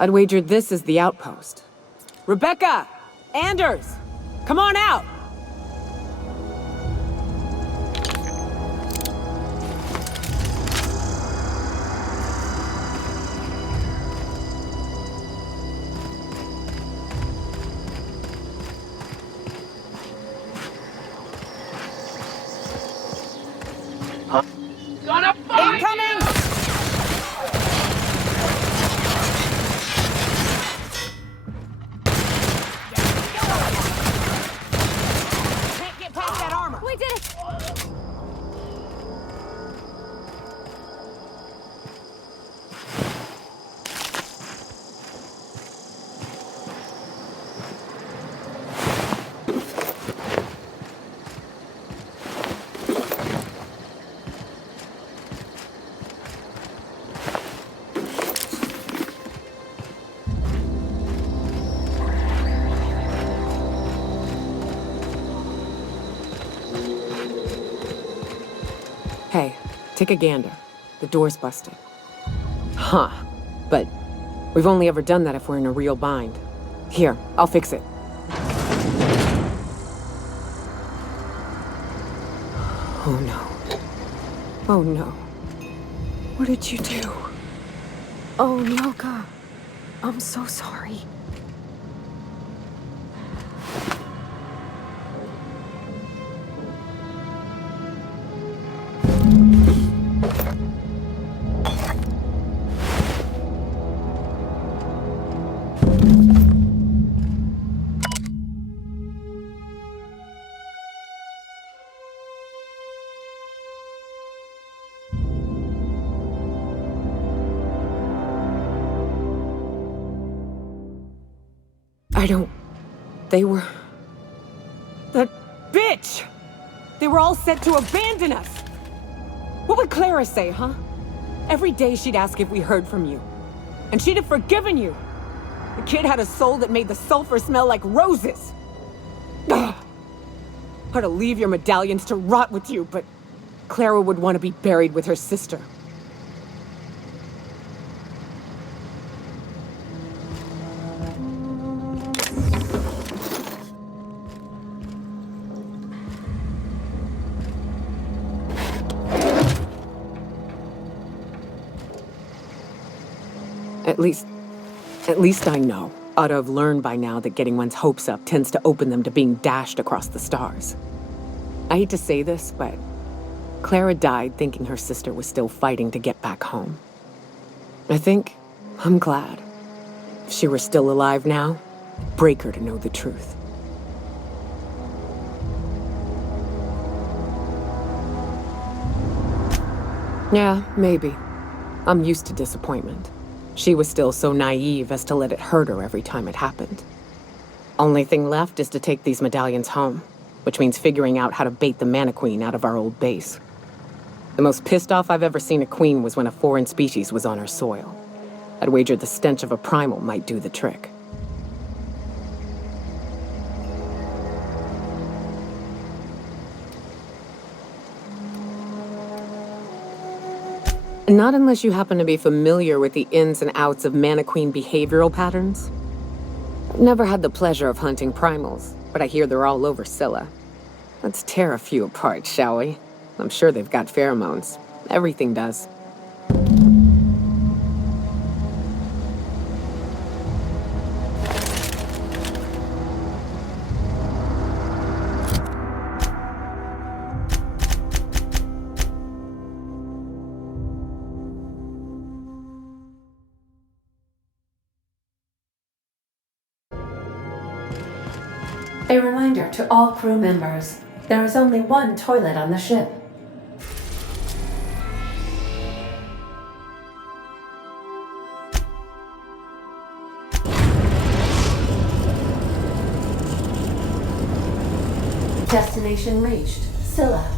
I'd wager this is the outpost. Rebecca! Anders! Come on out! Gonna fight! Incoming! Can't get past that armor! We did it! Hey, take a gander. The door's busted. Huh. But we've only ever done that if we're in a real bind. Here, I'll fix it. Oh no. Oh no. What did you do? Oh, Nyoka. I'm so sorry. They were... That bitch! They were all set to abandon us! What would Clara say, huh? Every day she'd ask if we heard from you. And she'd have forgiven you! The kid had a soul that made the sulfur smell like roses! Ugh. I'd to leave your medallions to rot with you, but Clara would want to be buried with her sister. At least I know. Ought to have learned by now that getting one's hopes up tends to open them to being dashed across the stars. I hate to say this, but Clara died thinking her sister was still fighting to get back home. I'm glad. If she were still alive now, it'd break her to know the truth. Yeah, maybe. I'm used to disappointment. She was still so naive as to let it hurt her every time it happened. Only thing left is to take these medallions home, which means figuring out how to bait the Mana Queen out of our old base. The most pissed off I've ever seen a queen was when a foreign species was on her soil. I'd wager the stench of a primal might do the trick. Not unless you happen to be familiar with the ins and outs of Mana Queen behavioral patterns. I've never had the pleasure of hunting primals, but I hear they're all over Scylla. Let's tear a few apart, shall we? I'm sure they've got pheromones. Everything does. A reminder to all crew members, there is only one toilet on the ship. Destination reached, Scylla.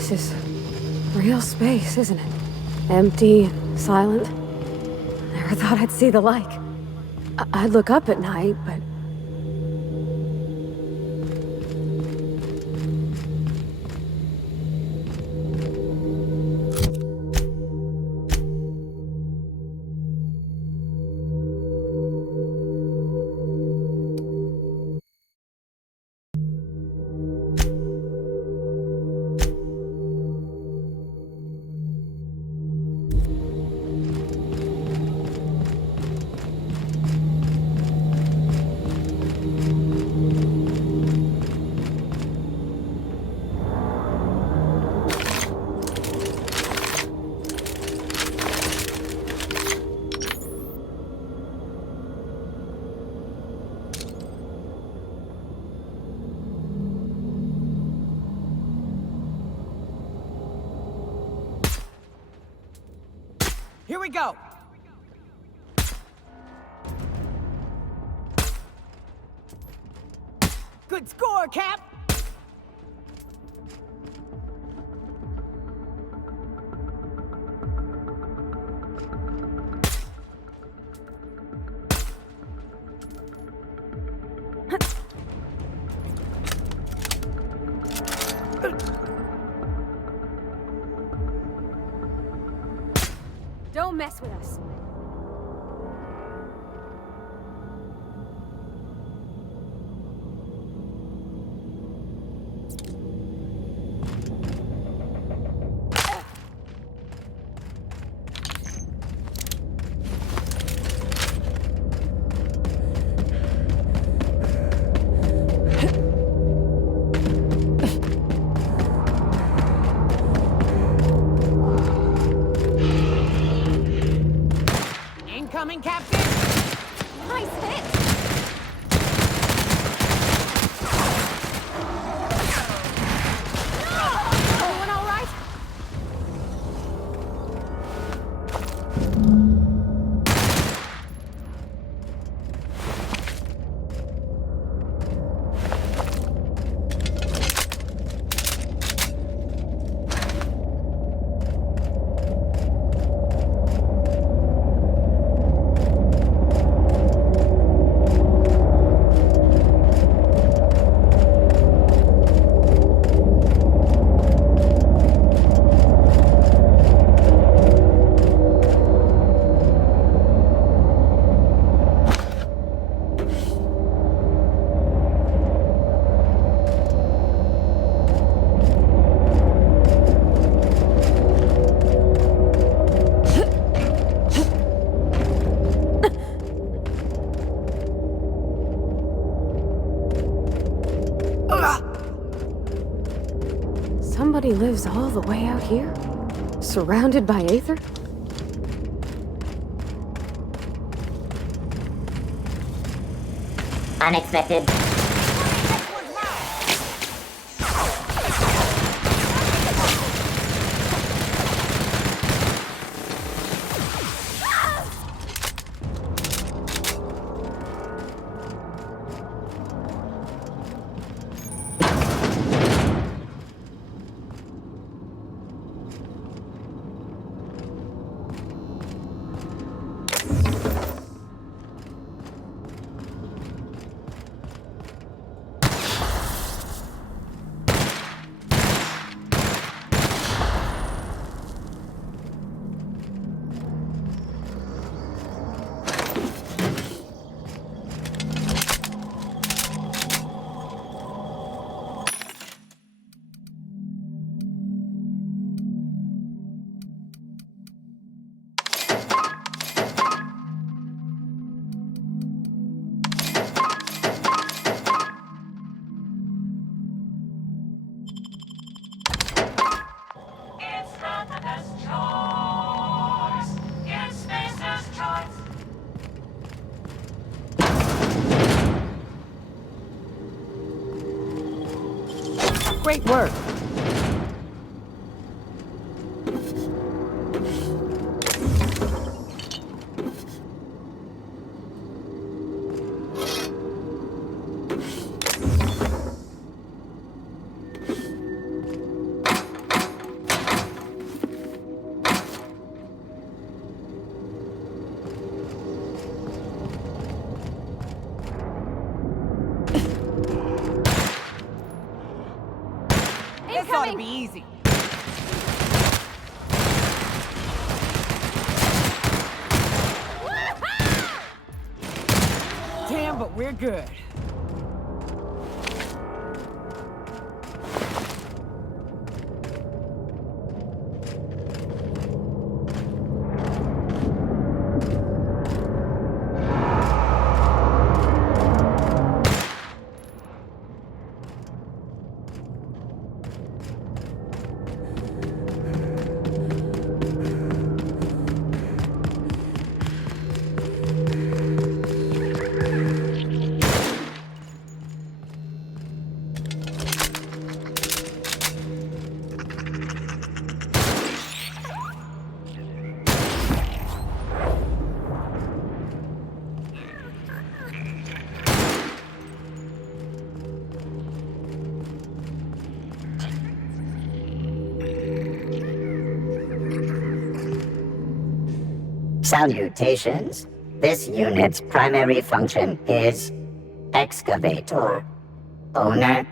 This is real space, isn't it? Empty and silent. Never thought I'd see the like. I'd look up at night, but... Here we go! Good score, Cap! Don't mess with us. Incoming, Captain! Nice hit! Everyone all right? Somebody lives all the way out here? Surrounded by Aether? Unexpected. Great work. This ought to be easy. Damn, but we're good. Salutations. This unit's primary function is excavator. Owner,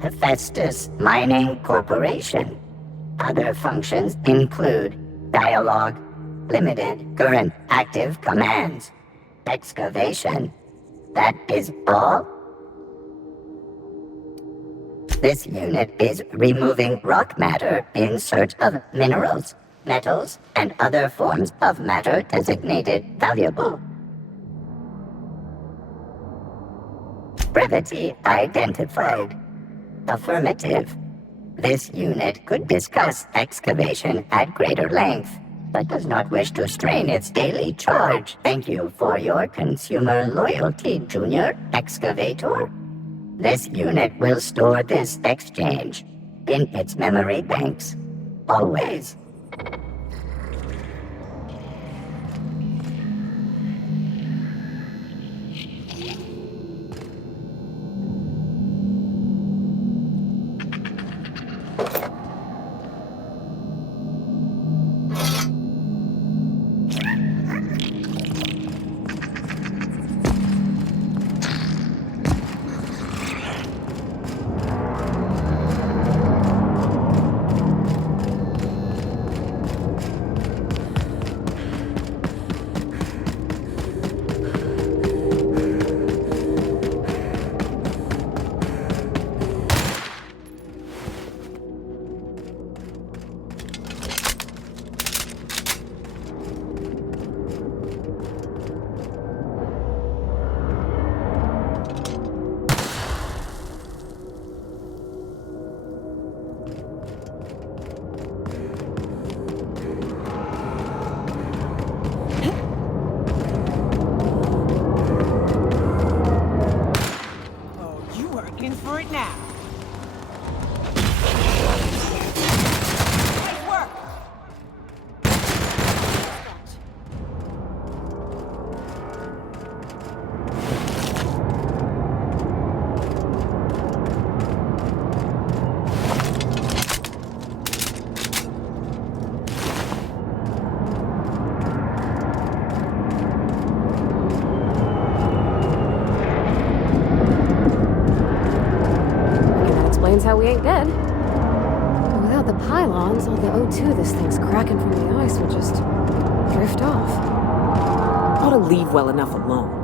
Hephaestus Mining Corporation. Other functions include dialogue, limited current active commands, excavation. That is all. This unit is removing rock matter in search of minerals, metals, and other forms of matter designated valuable. Brevity identified. Affirmative. This unit could discuss excavation at greater length, but does not wish to strain its daily charge. Thank you for your consumer loyalty, Junior Excavator. This unit will store this exchange in its memory banks, always. How we ain't dead. But without the pylons, all the O2 this thing's cracking from the ice will just drift off. Ought to leave well enough alone.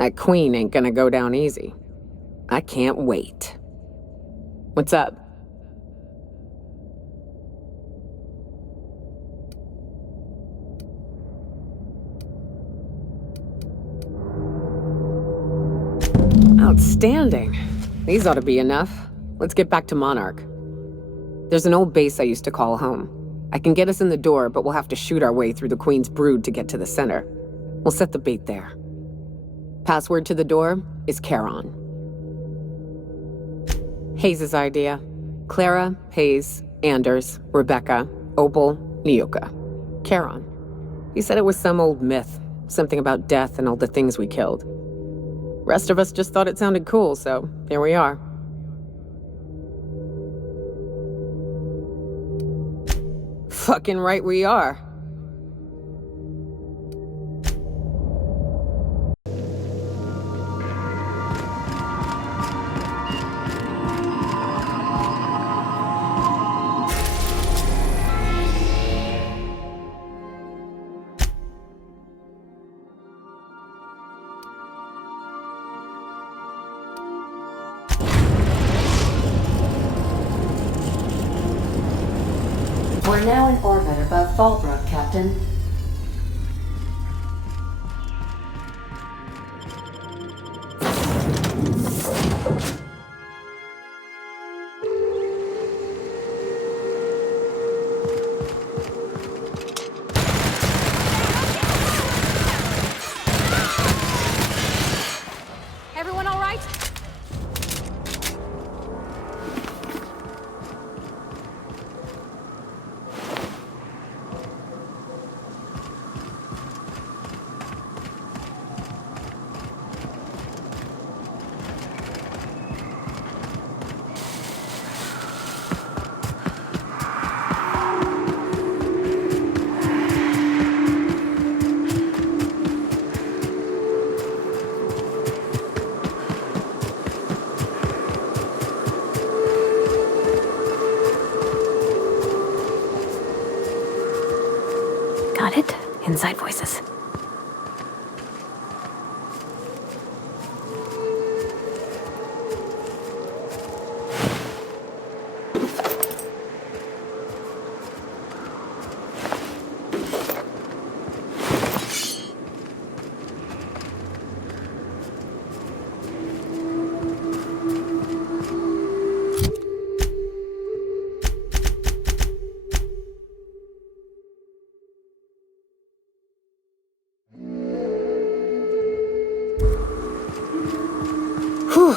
That queen ain't gonna go down easy. I can't wait. What's up? Outstanding. These ought to be enough. Let's get back to Monarch. There's an old base I used to call home. I can get us in the door, but we'll have to shoot our way through the Queen's brood to get to the center. We'll set the bait there. Password to the door is Charon. Hayes' idea. Clara, Hayes, Anders, Rebecca, Opal, Nyoka. Charon. He said it was some old myth, something about death and all the things we killed. Rest of us just thought it sounded cool, so here we are. Fucking right we are. We're now in orbit above Fallbrook, Captain. Everyone all right? Got it? Inside voices. Whew.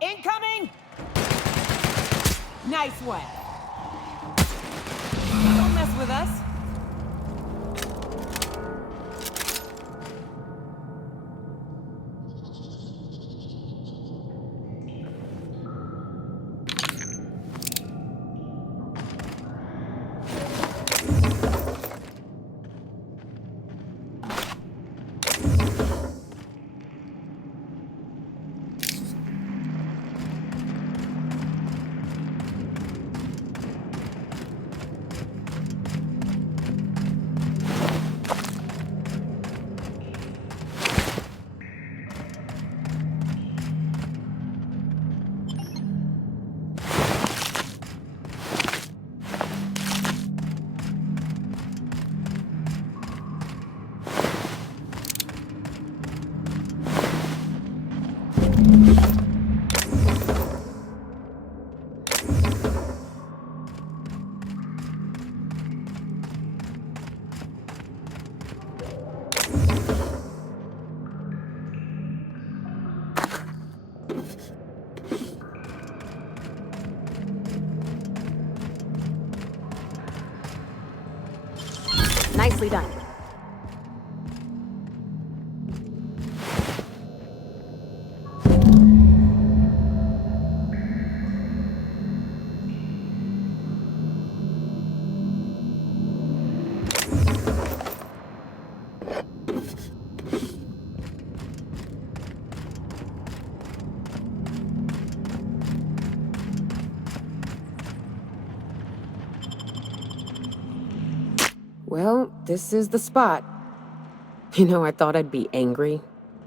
Incoming! Nice one. Don't mess with us. Nicely done. Well, this is the spot. You know, I thought I'd be angry.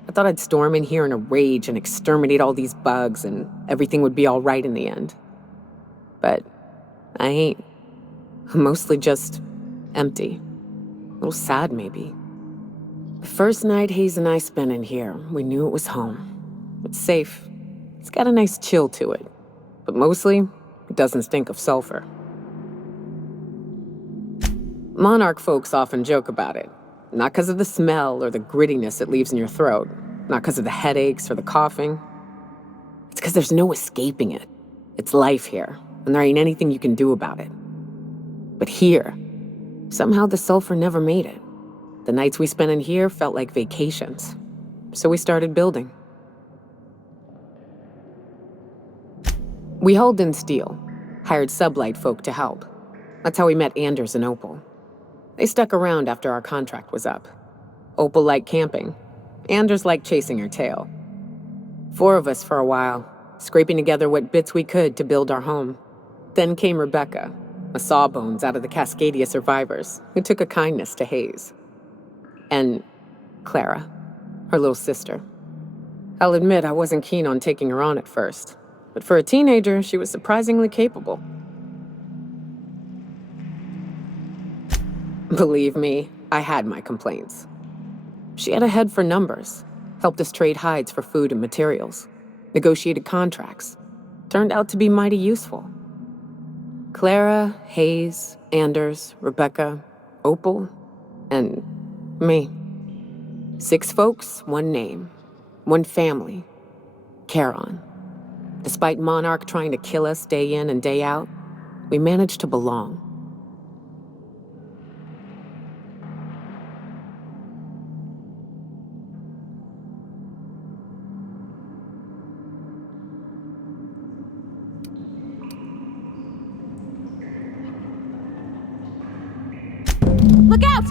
I thought I'd storm in here in a rage and exterminate all these bugs and everything would be all right in the end. But I ain't. I'm mostly just empty. A little sad, maybe. The first night Hayes and I spent in here, we knew it was home. It's safe. It's got a nice chill to it. But mostly, it doesn't stink of sulfur. Monarch folks often joke about it. Not because of the smell or the grittiness it leaves in your throat. Not because of the headaches or the coughing. It's because there's no escaping it. It's life here, and there ain't anything you can do about it. But here, somehow the sulfur never made it. The nights we spent in here felt like vacations. So we started building. We hauled in steel, hired sublight folk to help. That's how we met Anders and Opal. They stuck around after our contract was up. Opal liked camping. Anders liked chasing her tail. 4 of us for a while, scraping together what bits we could to build our home. Then came Rebecca, a sawbones out of the Cascadia survivors, who took a kindness to Hayes. And Clara, her little sister. I'll admit I wasn't keen on taking her on at first, but for a teenager, she was surprisingly capable. Believe me, I had my complaints. She had a head for numbers, helped us trade hides for food and materials, negotiated contracts. Turned out to be mighty useful. Clara, Hayes, Anders, Rebecca, Opal, and me. 6 folks, 1 name, 1 family. Charon. Despite Monarch trying to kill us day in and day out, we managed to belong. Look out!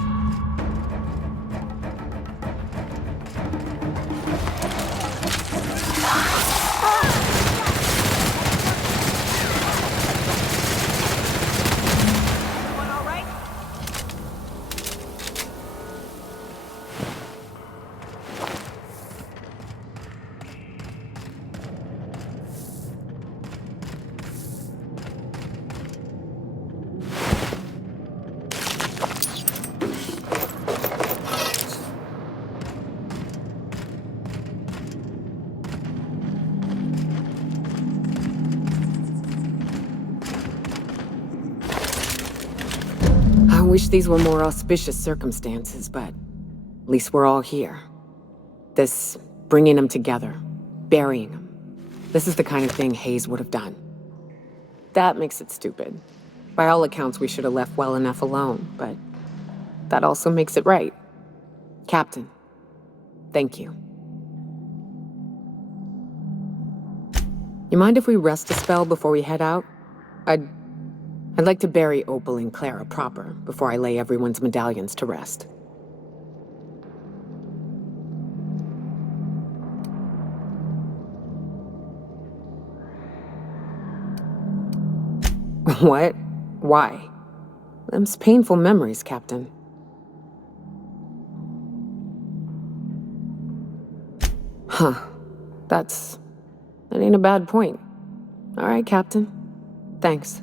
I wish these were more auspicious circumstances, but at least we're all here. This bringing them together, burying them. This is the kind of thing Hayes would have done. That makes it stupid. By all accounts, we should have left well enough alone, but that also makes it right. Captain, thank you. You mind if we rest a spell before we head out? I'd like to bury Opal and Clara proper before I lay everyone's medallions to rest. What? Why? Them's painful memories, Captain. Huh. That ain't a bad point. All right, Captain. Thanks.